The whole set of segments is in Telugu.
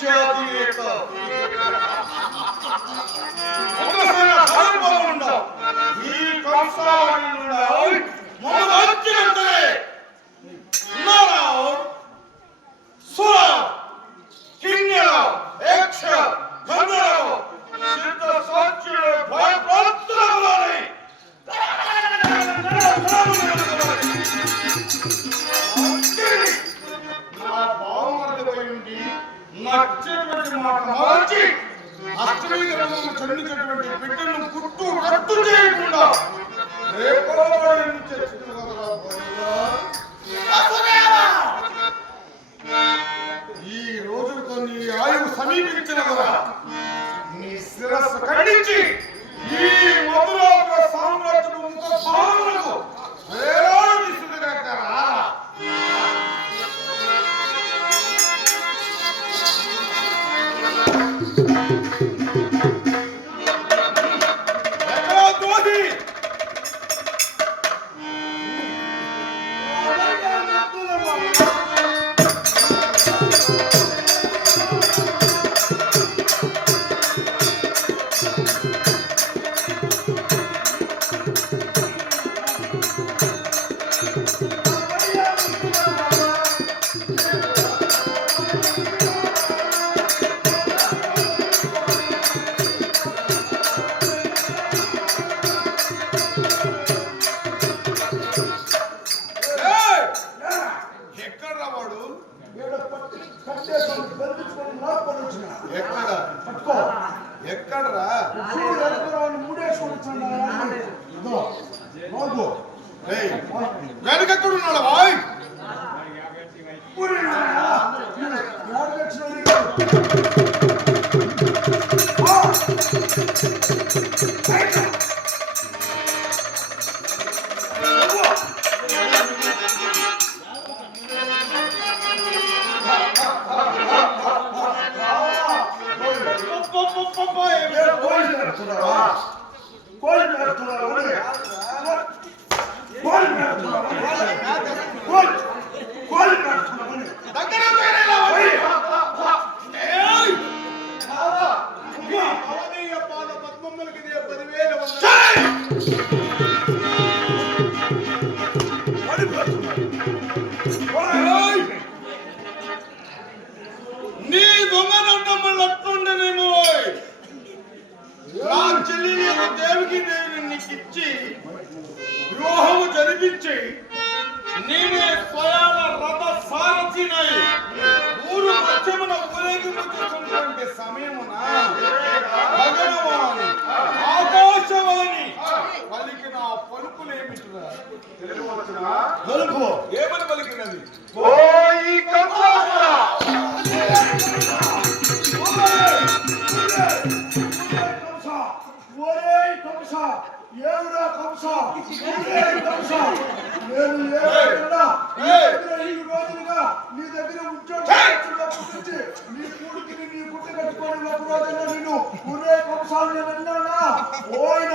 Shall be మార్చి. అష్టమి గ్రంథము చదివినటువంటి బిడ్డను పుట్టు రట్టు చేయకుండా రేపటి నుంచి ఈ రోజుతో నీ ఆయువు సమీపించిన కదా నీ శిరస్సు ఖండించి ఈ మధురాపుర సామ్రాజ్యం ముఖ భావనకు ఎక్కడ్రా ఏయ్, వెనకెక్కడున్నాడు బాయ్ దగ్గర చేరేలా బాయ్. ఏయ్! చేయ్! ఏయ్! దేవికి దేవిని నీకు ఇచ్చి వివాహము జరిపించి నేనే స్వయాన రథ సారథినై ఊరు మధ్యమున ఊరేగింపుతున్నటువంటి సమయమున భగనవాణి ఆకాశవాణి పలికిన ఆ పలుకులేమిటిరా తెలుగువచ్చునా? పలుకు ఏమని పలికినది ఓ కంస ఏడురా కంస కంస నేను ఈ రోజులుగా నీ దగ్గర ఉద్యోగం పుట్టించి నీ కూడికి నీ పుట్టి కట్టుకొని ఒక రోజున నేను ఒరే కంస నేను అన్నానా ఓయన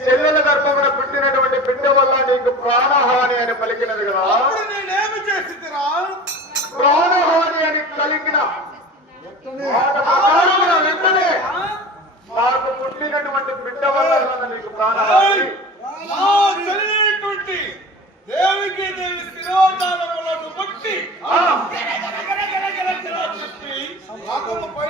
చెల్లెల గర్భమున పుట్టినటువంటి బిడ్డ వల్ల నీకు ప్రాణహాని అని పలికినది కదా. నేనేమి ప్రాణహాని అని కలిగిన వెంటనే నాకు పుట్టినటువంటి బిడ్డ వల్ల నీకు ప్రాణహాని. దేవికి దేవి శిరోధారములను బట్టి ఆ, రాకముపై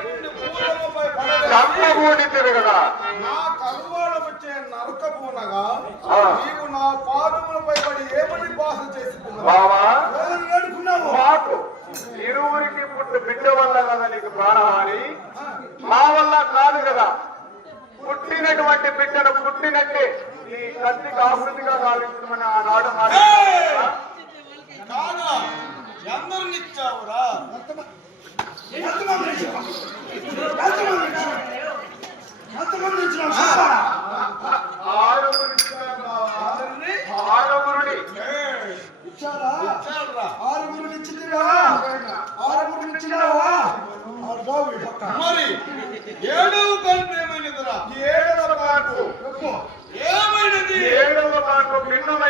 నీవు నా పాదములపై పడి ఏమని మాకు ఇరువురికి పుట్టు బిడ్డ వల్ల కదా నీకు ప్రాణహాని. మా వల్ల కాదు కదా. పుట్టినటువంటి బిడ్డను పుట్టినట్టే నీ కత్తికి ఆకృతిగా కావించమని ఆనాడు ఎందరినిచ్చావురా ఎంతమంది ఇచ్చినావు? ఆరుగురు ఇచ్చారు. ఆరుగురు ఇచ్చినవా ఆరుగురు ఇచ్చినావా మరి ఏడవ కల్ప ఏమైనదిరా ఏడవ ఎక్కువ ఏమైనది ఏడవ కాకు భిన్నమైపోయినది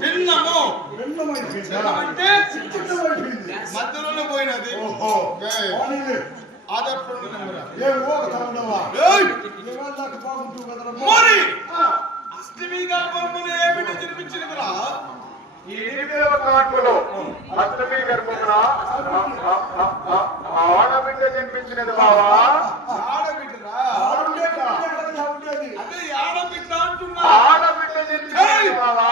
భిన్నము. అంటే మధ్యలోనే పోయినది. ఓహో. నెంబరా ఏం ఊగుతా ఉండవా ఏయ్, ఇవాళ దాకా బాగుంటుంది కదరా మరి అష్టమి గర్భమున ఏమిటి కాకులో అష్టమి గర్భమున ఆడబిడ్డ జన్మించినది బావా. ఆడబిడ్డరా? ఆడబిడ్డ అంటున్నా. ఆడబిడ్డ జన్మించినది బావా.